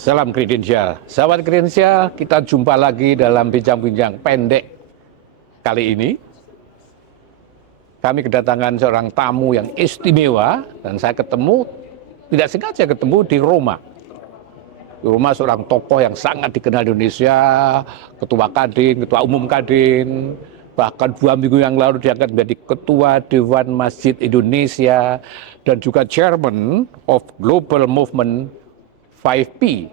Salam kredensial. Sahabat kredensial, kita jumpa lagi dalam bincang-bincang pendek. Kali ini, kami kedatangan seorang tamu yang istimewa, dan saya tidak sengaja ketemu di Roma. Di Roma seorang tokoh yang sangat dikenal di Indonesia, ketua Kadin, ketua umum Kadin, bahkan 2 minggu yang lalu diangkat menjadi ketua Dewan Masjid Indonesia, dan juga chairman of Global Movement 5P.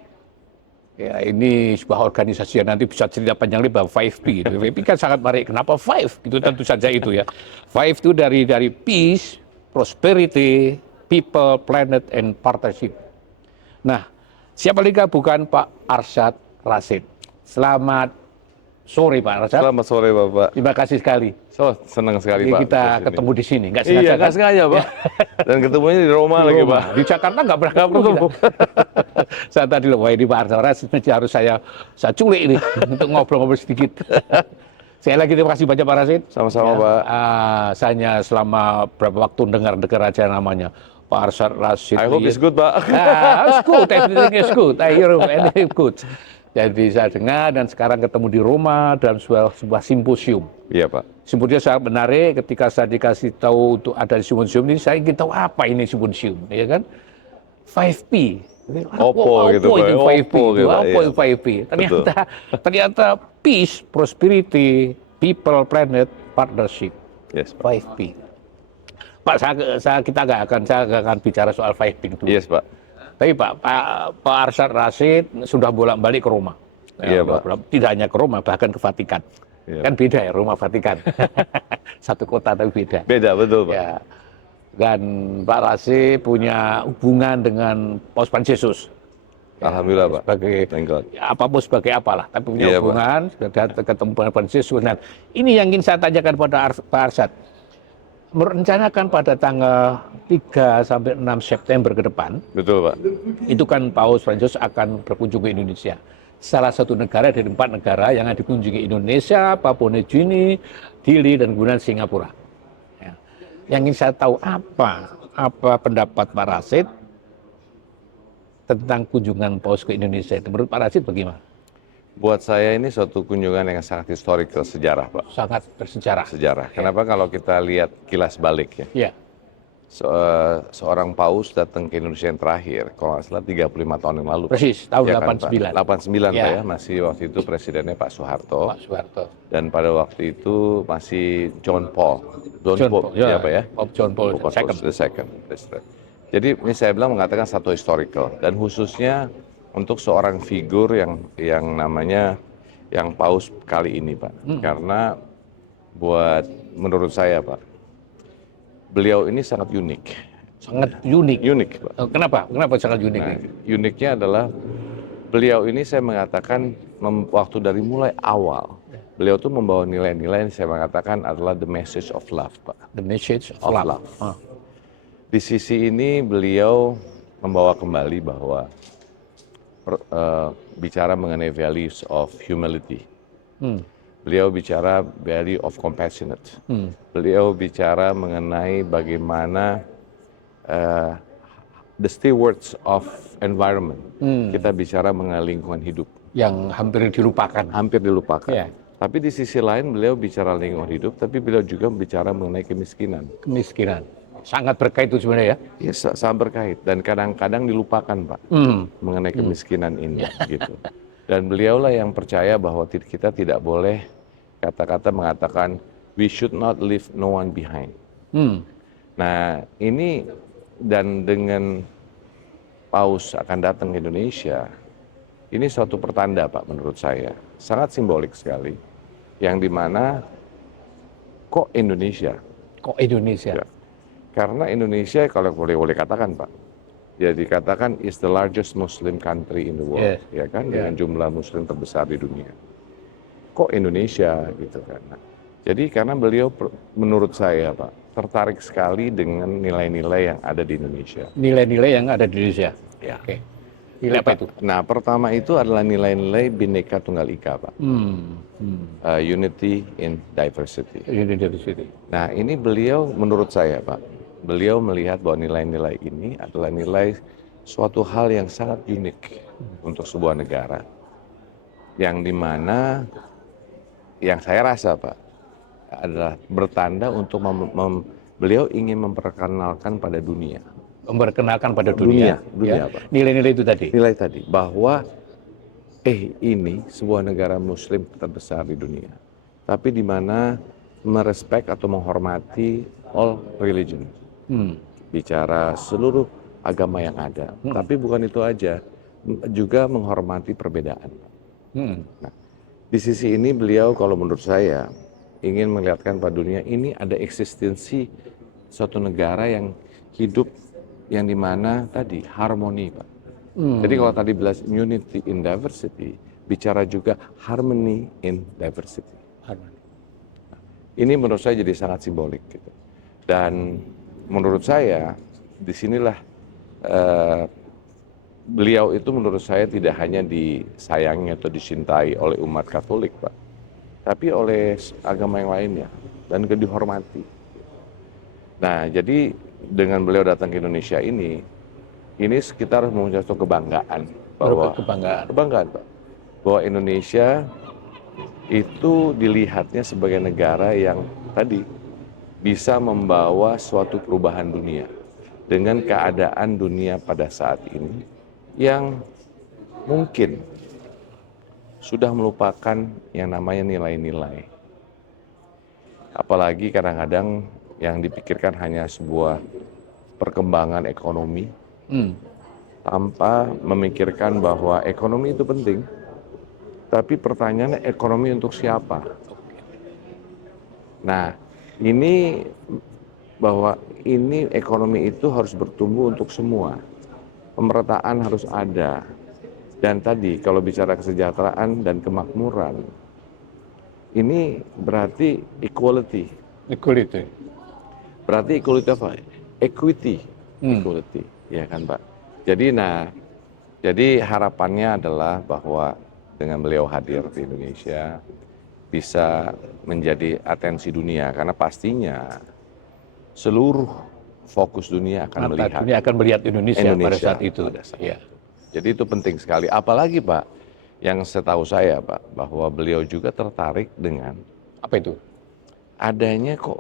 Ya, ini sebuah organisasi yang nanti bisa cerita panjang lebar, 5P. 5P kan sangat menarik. Kenapa 5? Itu tentu saja itu ya. 5 itu dari peace, prosperity, people, planet, and partnership. Nah, siapa lagi bukan Pak Arsyad Rashid. Selamat sore Pak Arsyad. Selamat sore Bapak. Terima kasih sekali. Senang sekali Jadi Pak. kita ketemu di sini, nggak sengaja Iya, kan? nggak sengaja Pak. Dan ketemunya di Roma lagi Pak. Di Jakarta nggak pernah ketemu. Saya tadi loh, wah ini Pak Arsyad Rashid harus saya culik ini untuk ngobrol-ngobrol sedikit. Saya lagi terima kasih banyak Pak Rashid. Sama-sama ya, Pak. Saya selama berapa waktu dengar aja namanya Pak Arsyad Rashid. I hope it's good Pak. It's good, everything is good. I hear anything good. Jadi saya dengar dan sekarang ketemu di Roma dalam sebuah simposium. Iya Pak. Simposium sangat menarik. Ketika saya dikasih tahu untuk ada di simposium ini, saya ingin tahu apa ini simposium, ya kan? 5P. Oppo gitu Pak. Itu 5P. Gitu, Apa itu 5P? Ternyata peace, prosperity, people, planet, partnership. Yes Pak. 5P. Pak, kita nggak akan bicara soal 5P itu. Yes Pak. Tapi Pak Arsyad Rashid sudah bolak-balik ke Roma. Iya Pak. Tidak hanya ke Roma, bahkan ke Vatikan. Iya. Kan beda ya Roma Vatikan. Satu kota tapi beda. Beda betul Pak. Ya. Dan Pak Rashid punya hubungan dengan Paus Fransiskus. Alhamdulillah Pak. Sebagai Thank God. apapun sebagai apalah, tapi punya Iya, hubungan sudah ketemu dengan Fransiskus. Dan ini yang ingin saya tanyakan pada Pak Arsyad. Merencanakan pada tanggal 3 sampai 6 September ke depan, Betul Pak. itu kan Paus Fransiskus akan berkunjung ke Indonesia. Salah satu negara dari 4 negara yang akan dikunjungi Indonesia, Papua New Guinea, Dili, dan kemudian Singapura. Ya. Yang ingin saya tahu apa pendapat Pak Rashid tentang kunjungan Paus ke Indonesia itu. Menurut Pak Rashid bagaimana? Buat saya ini suatu kunjungan yang sangat historical, sejarah Pak. Sangat bersejarah. Sejarah. Kenapa kalau kita lihat kilas balik ya. Ya. Seorang paus datang ke Indonesia yang terakhir, kalau nggak salah 35 tahun yang lalu. Persis, tahun Ya kan, 89. Pak? 89 Ya. Pak ya, masih waktu itu presidennya Pak Soeharto. Pak Soeharto. Dan pada waktu itu masih John Paul. John Paul, ya Pak ya? Pope John Paul II. President. Jadi ini saya bilang mengatakan satu historical. Dan khususnya untuk seorang figur yang namanya yang paus kali ini Pak. Karena menurut saya Pak, beliau ini sangat unik. Sangat unik. Unik Pak. Kenapa sangat unik? Nah, uniknya adalah beliau ini saya mengatakan waktu dari mulai awal, beliau tuh membawa nilai-nilai yang saya mengatakan adalah the message of love Pak. The message of love. Di sisi ini beliau membawa kembali bahwa bicara mengenai values of humility. Beliau bicara value of compassionate. Beliau bicara mengenai bagaimana the stewards of environment. Kita bicara mengenai lingkungan hidup. Yang hampir dilupakan. Hampir dilupakan. Ya. Tapi di sisi lain beliau bicara lingkungan hidup, tapi beliau juga bicara mengenai kemiskinan. Kemiskinan. Sangat berkait itu sebenarnya ya? Ya, sangat berkait. Dan kadang-kadang dilupakan Pak, mengenai kemiskinan ini. Gitu. Dan beliaulah yang percaya bahwa kita tidak boleh kata-kata mengatakan we should not leave no one behind. Nah ini dan dengan Paus akan datang ke Indonesia, ini suatu pertanda Pak menurut saya. Sangat simbolik sekali. Yang dimana kok Indonesia? Kok Indonesia? Ya. Karena Indonesia kalau boleh katakan Pak, ya dikatakan is the largest Muslim country in the world, ya kan, dengan jumlah Muslim terbesar di dunia. Kok Indonesia gitu kan? Nah, jadi karena beliau menurut saya Pak tertarik sekali dengan nilai-nilai yang ada di Indonesia. Nilai-nilai yang ada di Indonesia. Ya. Oke. Nilai apa itu? Nah pertama itu adalah nilai-nilai Bhinneka Tunggal Ika Pak. Unity in diversity. Diversity. Nah ini beliau menurut saya Pak, beliau melihat bahwa nilai-nilai ini adalah nilai suatu hal yang sangat unik untuk sebuah negara yang dimana yang saya rasa Pak adalah bertanda untuk beliau ingin memperkenalkan pada dunia. Memperkenalkan pada dunia, Dunia, Pak. nilai-nilai itu tadi. Nilai tadi bahwa ini sebuah negara Muslim terbesar di dunia, tapi di mana merespek atau menghormati all religion, bicara seluruh agama yang ada. Tapi bukan itu aja, juga menghormati perbedaan. Nah, di sisi ini beliau kalau menurut saya ingin melihatkan pada dunia ini ada eksistensi suatu negara yang hidup yang dimana tadi harmoni Pak. Jadi kalau tadi bilang unity in diversity, bicara juga harmony in diversity. Ini menurut saya jadi sangat simbolik gitu. Dan menurut saya disinilah beliau itu menurut saya tidak hanya disayangi atau dicintai oleh umat Katolik Pak, tapi oleh agama yang lainnya dan dihormati. Nah jadi dengan beliau datang ke Indonesia ini kita harus mempunyai suatu kebanggaan bahwa kebanggaan Pak, bahwa Indonesia itu dilihatnya sebagai negara yang tadi bisa membawa suatu perubahan dunia dengan keadaan dunia pada saat ini yang mungkin sudah melupakan yang namanya nilai-nilai. Apalagi kadang-kadang yang dipikirkan hanya sebuah perkembangan ekonomi tanpa memikirkan bahwa ekonomi itu penting, tapi pertanyaannya ekonomi untuk siapa? Nah, ini bahwa ini ekonomi itu harus bertumbuh untuk semua. Pemerataan harus ada. Dan tadi kalau bicara kesejahteraan dan kemakmuran, ini berarti equality. Equality. Berarti equality apa? Equity. Equality, ya kan Pak? Jadi harapannya adalah bahwa dengan beliau hadir di Indonesia bisa menjadi atensi dunia karena pastinya seluruh fokus dunia akan melihat. Dunia akan melihat Indonesia pada saat itu. Ya. Jadi itu penting sekali. Apalagi Pak, yang setahu saya Pak, bahwa beliau juga tertarik dengan apa itu? Adanya kok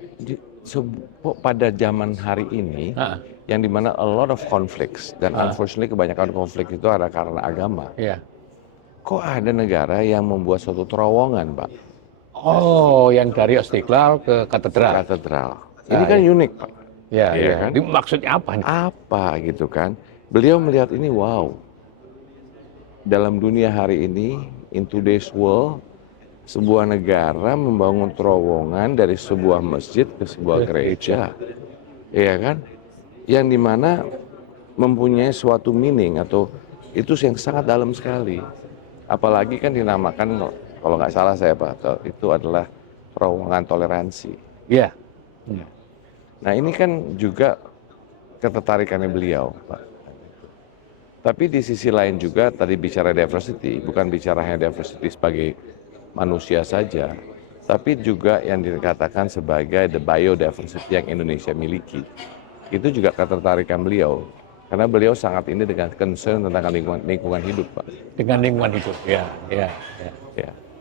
pada zaman hari ini yang dimana a lot of conflicts dan unfortunately kebanyakan konflik itu ada karena agama. Ya. Kok ada negara yang membuat suatu terowongan Pak? Oh, yang dari Istiqlal ke katedral. Ini kan unik Pak. Ya, ya. Kan? Ini maksudnya apa? Apa gitu kan? Beliau melihat ini, wow. Dalam dunia hari ini, in today's world, sebuah negara membangun terowongan dari sebuah masjid ke sebuah gereja. Iya kan? Yang dimana mempunyai suatu meaning atau itu yang sangat dalam sekali. Apalagi kan dinamakan, kalau nggak salah saya Pak, itu adalah terowongan toleransi. Iya. Nah ini kan juga ketertarikannya beliau, Pak. Tapi di sisi lain juga tadi bicara diversity, bukan bicara hanya diversity sebagai manusia saja, tapi juga yang dikatakan sebagai the biodiversity yang Indonesia miliki. Itu juga ketertarikan beliau, karena beliau sangat ini dengan concern tentang lingkungan hidup, Pak. Dengan lingkungan hidup, ya.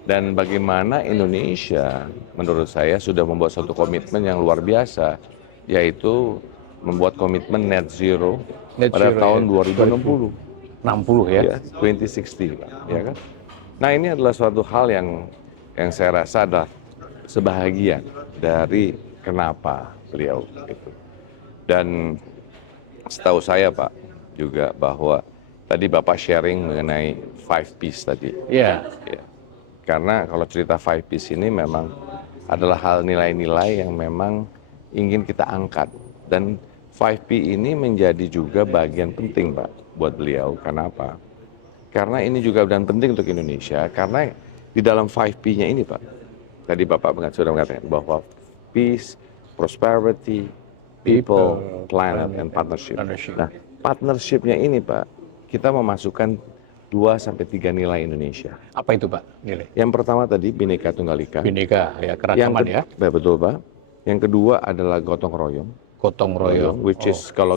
Dan bagaimana Indonesia, menurut saya sudah membuat suatu komitmen yang luar biasa, yaitu membuat komitmen net zero pada tahun 2060. 60 ya. 2060, ya kan? Nah, ini adalah suatu hal yang saya rasa adalah sebahagian dari kenapa beliau itu. Dan setahu saya Pak juga bahwa tadi Bapak sharing mengenai 5Ps tadi. Iya. Karena kalau cerita 5Ps ini memang adalah hal nilai-nilai yang memang ingin kita angkat. Dan 5P ini menjadi juga bagian penting Pak buat beliau. Karena apa? Karena ini juga dan penting untuk Indonesia. Karena di dalam 5P-nya ini Pak, tadi Bapak sudah mengatakan bahwa peace, prosperity, people, planet, and partnership. Nah, partnership-nya ini Pak, kita memasukkan 2-3 nilai Indonesia. Apa itu Pak nilai? Yang pertama tadi Bhinneka Tunggal Ika. Bhinneka, ya, keragaman ya. Betul Pak. Yang kedua adalah gotong royong. Gotong royong. Which is kalau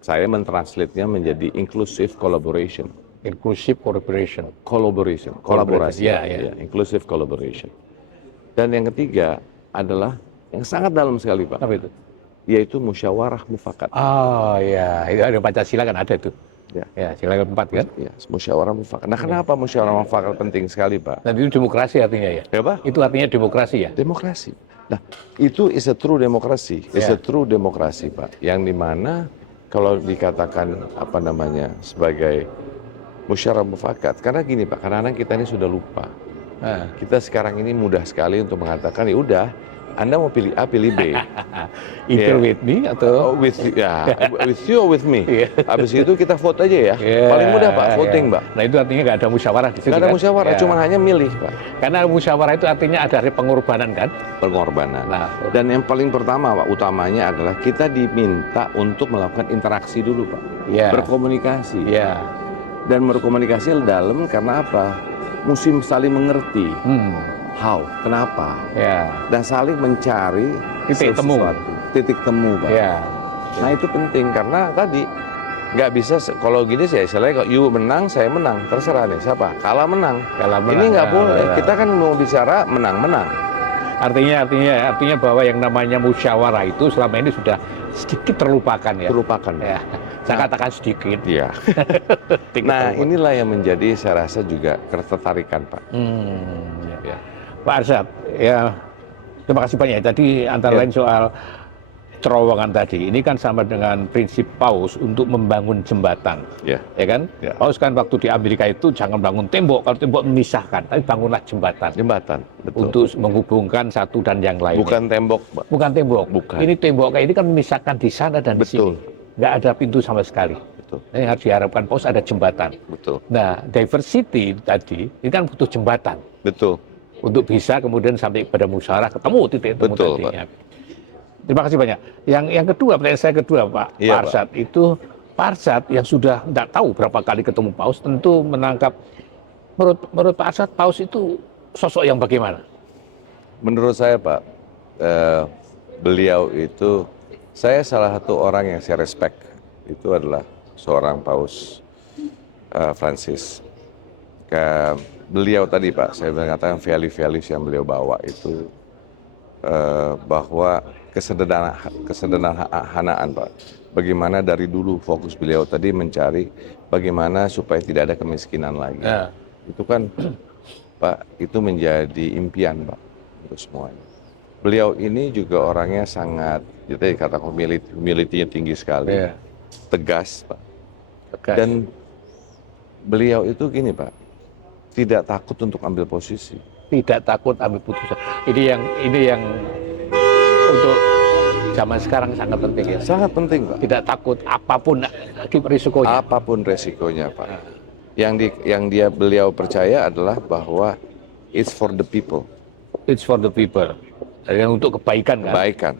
saya mentranslate-nya menjadi inclusive collaboration. Inclusive collaboration. Kolaborasi, Ya, ya. inclusive collaboration. Dan yang ketiga adalah yang sangat dalam sekali Pak, Apa itu? yaitu musyawarah mufakat. Oh ya, itu ada Pancasila kan ada itu. Ya, Ya, sila keempat kan. ya, musyawarah mufakat. Nah, kenapa musyawarah mufakat penting sekali Pak? Dan itu demokrasi artinya ya. Ya Pak? Itu artinya demokrasi ya. Demokrasi. Nah, itu is a true demokrasi, is Ya. a true demokrasi Pak. Yang dimana kalau dikatakan apa namanya sebagai musyawarah mufakat, karena gini Pak, kadang-kadang kita ini sudah lupa. Nah. Kita sekarang ini mudah sekali untuk mengatakan ya udah, Anda mau pilih A, pilih B. Either Ya. with me atau With you or with me. Iya. Habis itu kita vote aja ya. Ya, Paling mudah Pak, voting ya. Pak. Nah itu artinya nggak ada musyawarah di situ. Nggak ada kan? musyawarah, Ya. cuma hanya milih Pak. Karena musyawarah itu artinya ada pengorbanan kan. Pengorbanan. Nah, Dan yang paling pertama Pak, utamanya adalah kita diminta untuk melakukan interaksi dulu Pak. ya. Berkomunikasi. Ya. Dan berkomunikasi dalam karena apa? Musim saling mengerti. How? Kenapa? Ya. Dan saling mencari Titik temu. sesuatu. Titik temu Pak. Ya. Nah itu penting karena tadi nggak bisa kalau gini sih istilahnya kalau you menang saya menang terserah nih siapa kalah menang. Ini nggak boleh. Kita kan mau bicara menang-menang. Artinya bahwa yang namanya musyawarah itu selama ini sudah sedikit terlupakan ya. Terlupakan. Ya. Saya katakan sedikit. Iya. Nah inilah yang menjadi saya rasa juga ketertarikan Pak. Ya. Pak Arsyad, ya terima kasih banyak. Tadi antara lain soal terowongan tadi. Ini kan sama dengan prinsip Paus untuk membangun jembatan. Ya kan? Ya. Paus kan waktu di Amerika itu jangan bangun tembok, kalau tembok memisahkan, tapi bangunlah jembatan. Jembatan, betul. Untuk menghubungkan satu dan yang lain. Bukan tembok, Pak. Bukan tembok. Bukan. Ini tembok kayak ini kan memisahkan di sana dan di Betul. sini. Nggak ada pintu sama sekali. Betul. Ini harus diharapkan Paus ada jembatan. Betul. Nah, diversity tadi, ini kan butuh jembatan. Betul. Untuk bisa kemudian sampai pada musyawarah ketemu titik temu Betul, tadi. Pak. Ya. Terima kasih banyak. Yang kedua, pertanyaan saya kedua, Pak Iya, Arsyad, itu Pak Arsyad yang sudah tidak tahu berapa kali ketemu Paus, tentu menangkap, menurut Pak Arsyad, Paus itu sosok yang bagaimana? Menurut saya, Pak, beliau itu, saya salah satu orang yang saya respect, itu adalah seorang Paus Francis. Beliau tadi, Pak, saya mengatakan value-values yang beliau bawa itu, bahwa kesederhanaan Pak. Bagaimana dari dulu fokus beliau tadi mencari bagaimana supaya tidak ada kemiskinan lagi. Ya. Itu kan Pak, itu menjadi impian Pak untuk semuanya. Beliau ini juga orangnya sangat, jadi kata humility-nya tinggi sekali, Ya. tegas Pak. Tegas. Dan beliau itu gini Pak, tidak takut untuk ambil posisi. Tidak takut ambil putusan. Ini yang untuk zaman sekarang sangat penting ya. Sangat penting Pak. Tidak takut apapun risikonya. Apapun resikonya Pak. Yang beliau percaya adalah bahwa it's for the people. It's for the people. Yang untuk kebaikan kan. Kebaikan.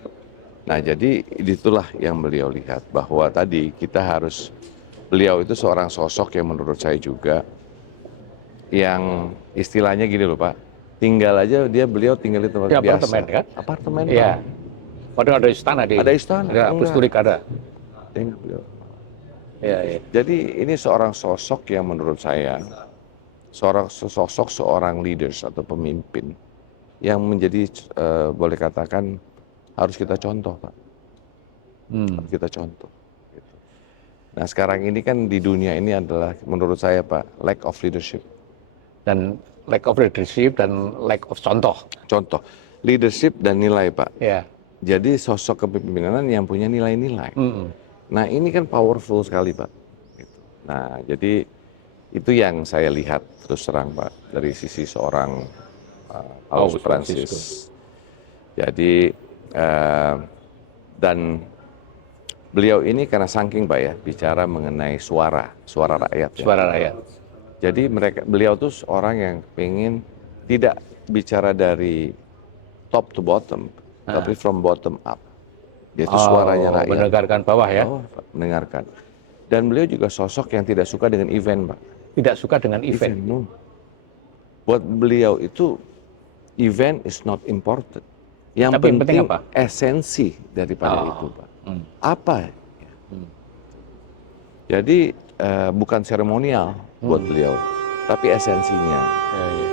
Nah jadi itulah yang beliau lihat bahwa tadi kita harus, beliau itu seorang sosok yang menurut saya juga yang istilahnya gini loh Pak, tinggal aja beliau tinggal di tempat Di biasa. apartemen kan? Apartemen. Iya. Pak. Padahal ada istana di. Ada istana. Ada Enggak. Apostolik ada. Tinggal beliau. Iya, iya. Jadi ini seorang sosok yang menurut saya seorang leaders atau pemimpin yang menjadi boleh katakan harus kita contoh Pak. Harus kita contoh. Gitu. Nah sekarang ini kan di dunia ini adalah menurut saya Pak lack of leadership. Dan lack of leadership dan lack of contoh. Contoh leadership dan nilai Pak. Ya. Jadi sosok kepemimpinan yang punya nilai-nilai. Nah ini kan powerful sekali Pak. Gitu. Nah jadi itu yang saya lihat terus terang Pak dari sisi seorang Paus Francis. Jadi dan beliau ini karena saking Pak ya bicara mengenai suara rakyat. Suara rakyat. Jadi beliau tuh orang yang pengen tidak bicara dari top to bottom, tapi from bottom up. Yaitu suaranya rakyat. Mendengarkan bawah ya. Mendengarkan. Dan beliau juga sosok yang tidak suka dengan event, Pak. Tidak suka dengan event. No. Buat beliau itu event is not important. Yang Tapi penting apa? Esensi daripada itu, Pak. Apa? Jadi bukan seremonial. buat beliau, tapi esensinya. Ya, ya.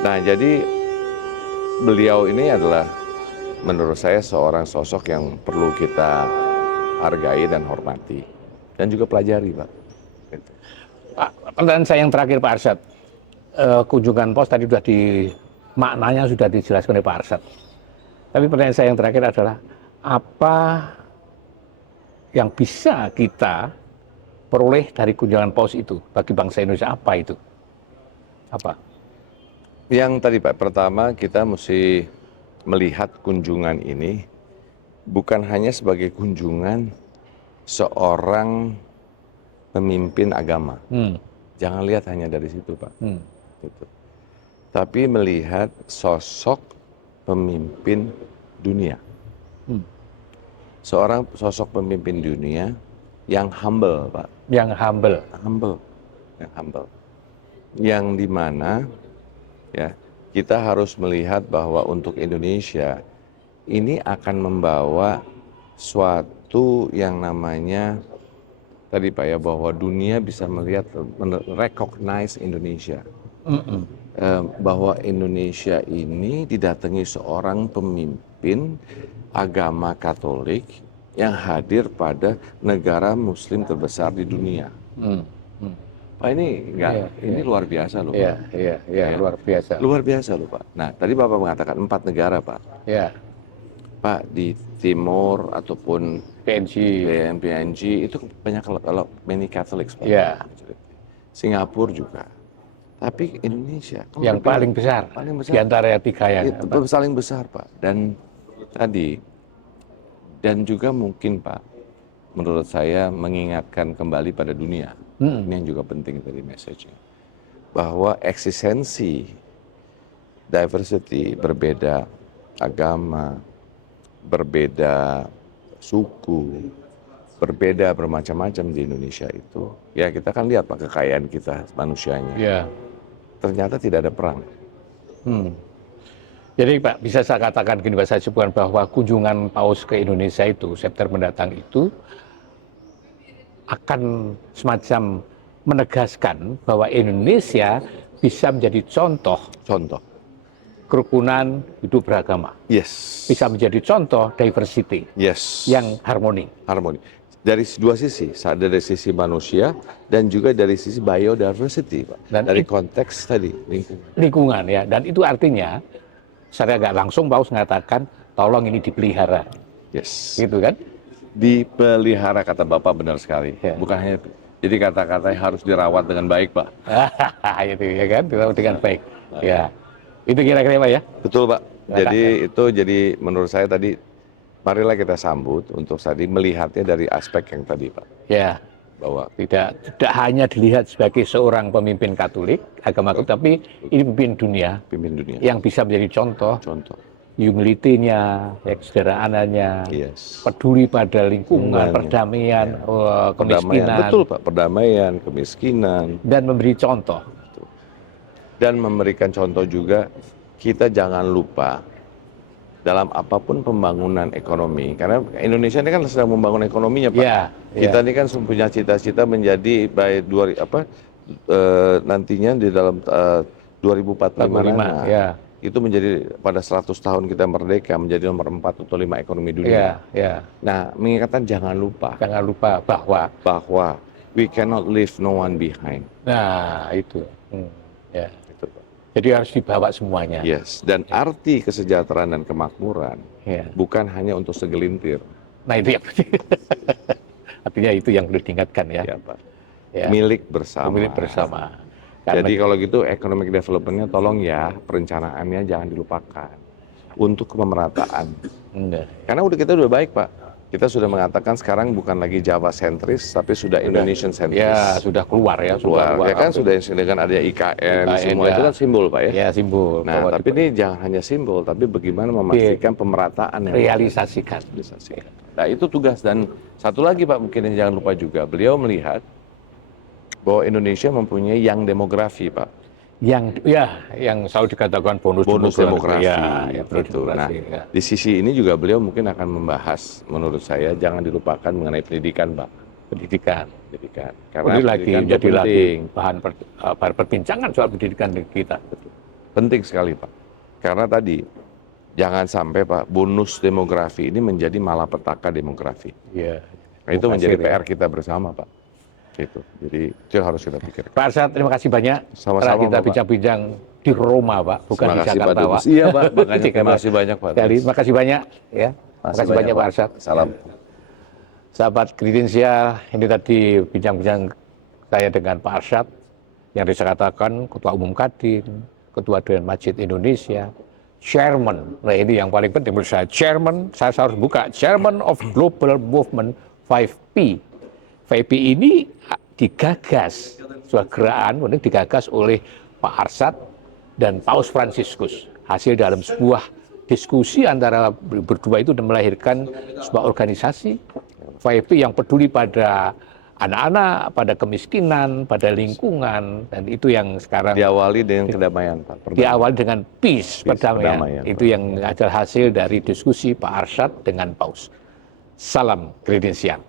Nah, jadi beliau ini adalah menurut saya seorang sosok yang perlu kita hargai dan hormati dan juga pelajari, Pak. Gitu. Pak, pertanyaan saya yang terakhir Pak Arsyad, kunjungan pos tadi sudah maknanya sudah dijelaskan oleh Pak Arsyad. Tapi pertanyaan saya yang terakhir adalah apa yang bisa kita peroleh dari kunjungan pos itu bagi bangsa Indonesia, apa itu? Apa? Yang tadi Pak, pertama kita mesti melihat kunjungan ini bukan hanya sebagai kunjungan seorang pemimpin agama. Jangan lihat hanya dari situ Pak. Gitu. Tapi melihat sosok pemimpin dunia. Seorang sosok pemimpin dunia yang humble Pak. Yang humble. Yang humble. Yang dimana ya kita harus melihat bahwa untuk Indonesia ini akan membawa suatu yang namanya tadi Pak ya, bahwa dunia bisa melihat, recognize Indonesia. Bahwa Indonesia ini didatangi seorang pemimpin agama Katolik yang hadir pada negara Muslim terbesar di dunia. Pak, ini ini luar biasa loh. Iya, luar biasa. Luar biasa loh Pak. Nah, tadi Bapak mengatakan 4 negara Pak. Ya. Pak, di Timur ataupun PNG itu banyak kalau many Catholics Pak. Ya. Singapura juga. Tapi Indonesia Yang paling besar di antara tiga yang itu paling besar Pak. Dan tadi dan juga mungkin Pak, menurut saya mengingatkan kembali pada dunia. Ini yang juga penting tadi message-nya. Bahwa eksistensi diversity, berbeda agama, berbeda suku, berbeda bermacam-macam di Indonesia itu, ya kita kan lihat Pak kekayaan kita manusianya. Ya. Ternyata tidak ada perang. Jadi Pak, bisa saya katakan gini Pak, saya sebutkan bahwa kunjungan Paus ke Indonesia itu September mendatang itu akan semacam menegaskan bahwa Indonesia bisa menjadi contoh kerukunan hidup beragama. Yes. Bisa menjadi contoh diversity. Yes. Yang harmoni. Dari dua sisi, dari sisi manusia dan juga dari sisi biodiversity, Pak. Dan dari konteks tadi lingkungan ya. Dan itu artinya secara nggak langsung Paus mengatakan tolong ini dipelihara. Yes. Gitu kan? Dipelihara, kata Bapak benar sekali. Ya. Bukan hanya jadi kata-kata harus dirawat dengan baik, Pak. Itu ya kan, dirawat dengan baik. Ya. Itu kira-kira Pak ya? Betul Pak. Jadi menurut saya tadi marilah kita sambut untuk tadi melihatnya dari aspek yang tadi Pak. Ya. Bahwa tidak hanya dilihat sebagai seorang pemimpin Katolik agama Katolik, tapi ini pemimpin dunia. Yang bisa menjadi contoh. Humility-nya, kesederhanaannya, peduli pada lingkungan, perdamaian, kemiskinan. Betul Pak, perdamaian, kemiskinan. Dan memberi contoh. Dan memberikan contoh juga, kita jangan lupa dalam apapun pembangunan ekonomi, karena Indonesia ini kan sedang membangun ekonominya Pak. Kita ini kan punya cita-cita menjadi nantinya di dalam 2045 itu menjadi pada 100 tahun kita merdeka menjadi nomor 4 atau 5 ekonomi dunia. Nah, mengingatkan jangan lupa bahwa we cannot leave no one behind. Nah, itu. Jadi harus dibawa semuanya. Yes, dan arti kesejahteraan dan kemakmuran bukan hanya untuk segelintir. Nah, itu yang artinya itu yang perlu diingatkan ya. Pak. Milik bersama. Milik bersama. Jadi kalau gitu economic development-nya tolong ya, perencanaannya jangan dilupakan untuk pemerataan. Karena kita udah baik Pak. Kita sudah mengatakan sekarang bukan lagi Jawa sentris, tapi sudah Indonesian sentris. Ya, sudah keluar ya. Keluar. Ya kan sudah dengan ada IKN semua itu kan simbol Pak ya. Ya, simbol. Nah, tapi ini jangan hanya simbol, tapi bagaimana memastikan pemerataan yang realisasikan. Nah, itu tugas. Dan satu lagi Pak, mungkin yang jangan lupa juga, beliau melihat bahwa Indonesia mempunyai young demografi Pak. Yang selalu dikatakan bonus demografi. Betul. Nah, di sisi ini juga beliau mungkin akan membahas, menurut saya jangan dilupakan mengenai pendidikan Pak. pendidikan. pendidikan. Ini Karena lagi pendidikan itu jadi lagi penting. bahan perbincangan soal pendidikan di kita. Penting sekali Pak. Karena tadi jangan sampai Pak bonus demografi ini menjadi malapetaka demografi. Iya. Nah, itu menjadi Mubazir, ya. PR kita bersama Pak. Gitu. Jadi itu yang harus kita pikirkan. Pak Arsyad, terima kasih banyak. Sama-sama, Setelah kita Bapak. bincang-bincang di Roma, Pak, bukan Terima di kasih, Pak Jakarta, Pak. Dubes. Iya Pak, makanya terima kasih banyak Pak. Sekali, terima kasih banyak. Ya. Terima kasih banyak Pak Arsyad. Salam. Sahabat Kredensial, ini tadi bincang-bincang saya dengan Pak Arsyad yang saya katakan Ketua Umum Kadin, Ketua Dewan Masjid Indonesia, Chairman. Nah ini yang paling penting menurut saya. Chairman, saya harus buka. Chairman of Global Movement 5P. 5P ini digagas, sebuah gerakan digagas oleh Pak Arsyad dan Paus Fransiskus. Hasil dalam sebuah diskusi antara berdua itu melahirkan sebuah organisasi 5P yang peduli pada anak-anak, pada kemiskinan, pada lingkungan, dan itu yang sekarang Diawali dengan kedamaian Pak. Perdamaian. diawali dengan peace, perdamaian. perdamaian. Itu yang adalah hasil dari diskusi Pak Arsyad dengan Paus. Salam Kredensial.